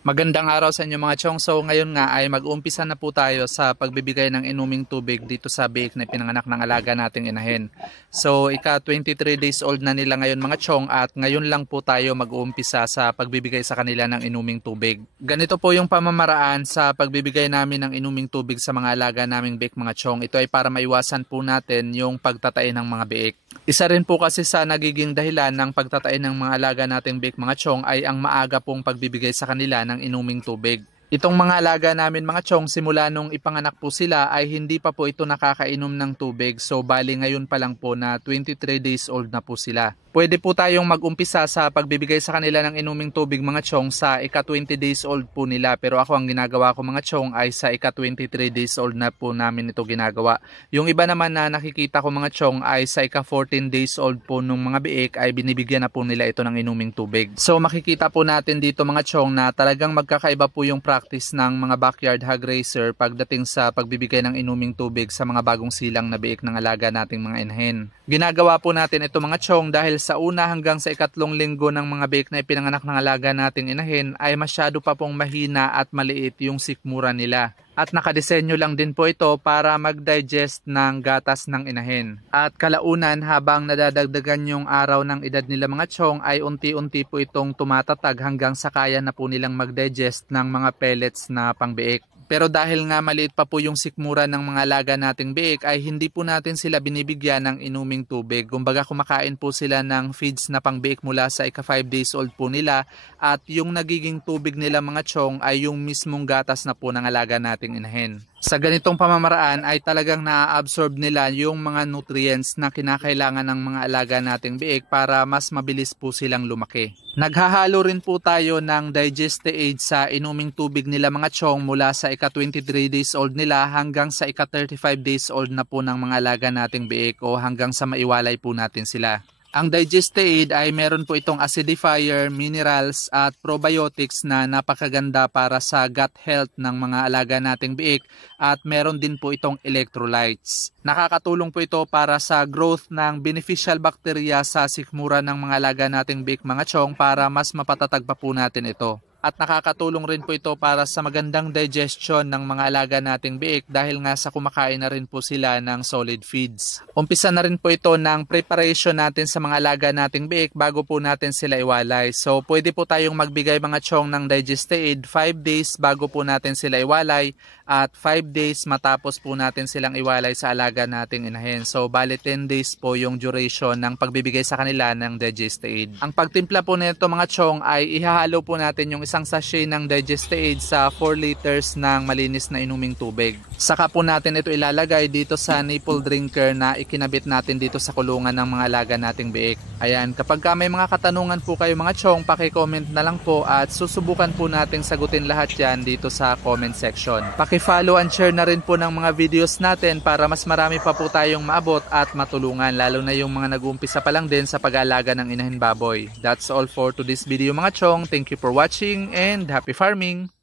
Magandang araw sa inyo mga chong. So ngayon nga ay mag-uumpisa na po tayo sa pagbibigay ng inuming tubig dito sa biik na pinanganak ng alaga nating inahin. So ika 23 days old na nila ngayon mga chong at ngayon lang po tayo mag-uumpisa sa pagbibigay sa kanila ng inuming tubig. Ganito po yung pamamaraan sa pagbibigay namin ng inuming tubig sa mga alaga naming biik mga chong. Ito ay para maiwasan po natin yung pagtatay ng mga biik. Isa rin po kasi sa nagiging dahilan ng pagtatay ng mga alaga nating biik mga chong ay ang maaga pong pagbibigay sa kanila ng inuming tubig. Itong mga alaga namin mga chong, simula nung ipanganak po sila ay hindi pa po ito nakakainom ng tubig. So bali ngayon pa lang po na 23 days old na po sila. Pwede po tayong mag-umpisa sa pagbibigay sa kanila ng inuming tubig mga chong sa ika 20 days old po nila. Pero ako ang ginagawa ko mga chong ay sa ika 23 days old na po namin ito ginagawa. Yung iba naman na nakikita ko mga chong ay sa ika 14 days old po nung mga biik ay binibigyan na po nila ito ng inuming tubig. So makikita po natin dito mga chong na talagang magkakaiba po yung practice ng mga backyard hog raiser pagdating sa pagbibigay ng inuming tubig sa mga bagong silang na biik ng alaga nating mga inahin. Ginagawa po natin ito mga chong dahil sa una hanggang sa ikatlong linggo ng mga biik na ipinanganak ng alaga nating inahin ay masyado pa pong mahina at maliit yung sikmura nila. At nakadesenyo lang din po ito para mag-digest ng gatas ng inahin. At kalaunan habang nadadagdagan yung araw ng edad nila mga chong ay unti-unti po itong tumatatag hanggang sa kaya na po nilang mag-digest ng mga pellets na pangbiik. Pero dahil nga maliit pa po yung sikmura ng mga alaga nating biik ay hindi po natin sila binibigyan ng inuming tubig. Kumbaga kumakain po sila ng feeds na pangbiik mula sa ika 5 days old po nila at yung nagiging tubig nila mga chong ay yung mismong gatas na po ng alaga nating inahin. Sa ganitong pamamaraan ay talagang na-absorb nila yung mga nutrients na kinakailangan ng mga alaga nating biik para mas mabilis po silang lumaki. Naghahalo rin po tayo ng digestive aid sa inuming tubig nila mga chong mula sa ika 23 days old nila hanggang sa ika 35 days old na po ng mga alaga nating biik o hanggang sa maiwalay po natin sila. Ang digestive aid ay meron po itong acidifier, minerals at probiotics na napakaganda para sa gut health ng mga alaga nating biik at meron din po itong electrolytes. Nakakatulong po ito para sa growth ng beneficial bacteria sa sikmura ng mga alaga nating biik mga chong para mas mapatatag pa po natin ito. At nakakatulong rin po ito para sa magandang digestion ng mga alaga nating biik dahil nga sa kumakain na rin po sila ng solid feeds. Umpisa na rin po ito ng preparation natin sa mga alaga nating biik bago po natin sila iwalay. So pwede po tayong magbigay mga chong ng digestive aid 5 days bago po natin sila iwalay at 5 days matapos po natin silang iwalay sa alaga nating inahin. So bali 10 days po yung duration ng pagbibigay sa kanila ng digestive aid. Ang pagtimpla po nito mga chong ay ihahalo po natin yung isang sachet ng digestive aid sa 4 liters ng malinis na inuming tubig. Saka po natin ito ilalagay dito sa nipple drinker na ikinabit natin dito sa kulungan ng mga alaga nating biik. Ayan, kapag may mga katanungan po kayo mga chong, paki-comment na lang po at susubukan po nating sagutin lahat yan dito sa comment section. Paki-follow and share na rin po ng mga videos natin para mas marami pa po tayong maabot at matulungan, lalo na yung mga nag-uumpisa pa lang din sa pag-aalaga ng inahin baboy. That's all for today's video mga chong. Thank you for watching and happy farming!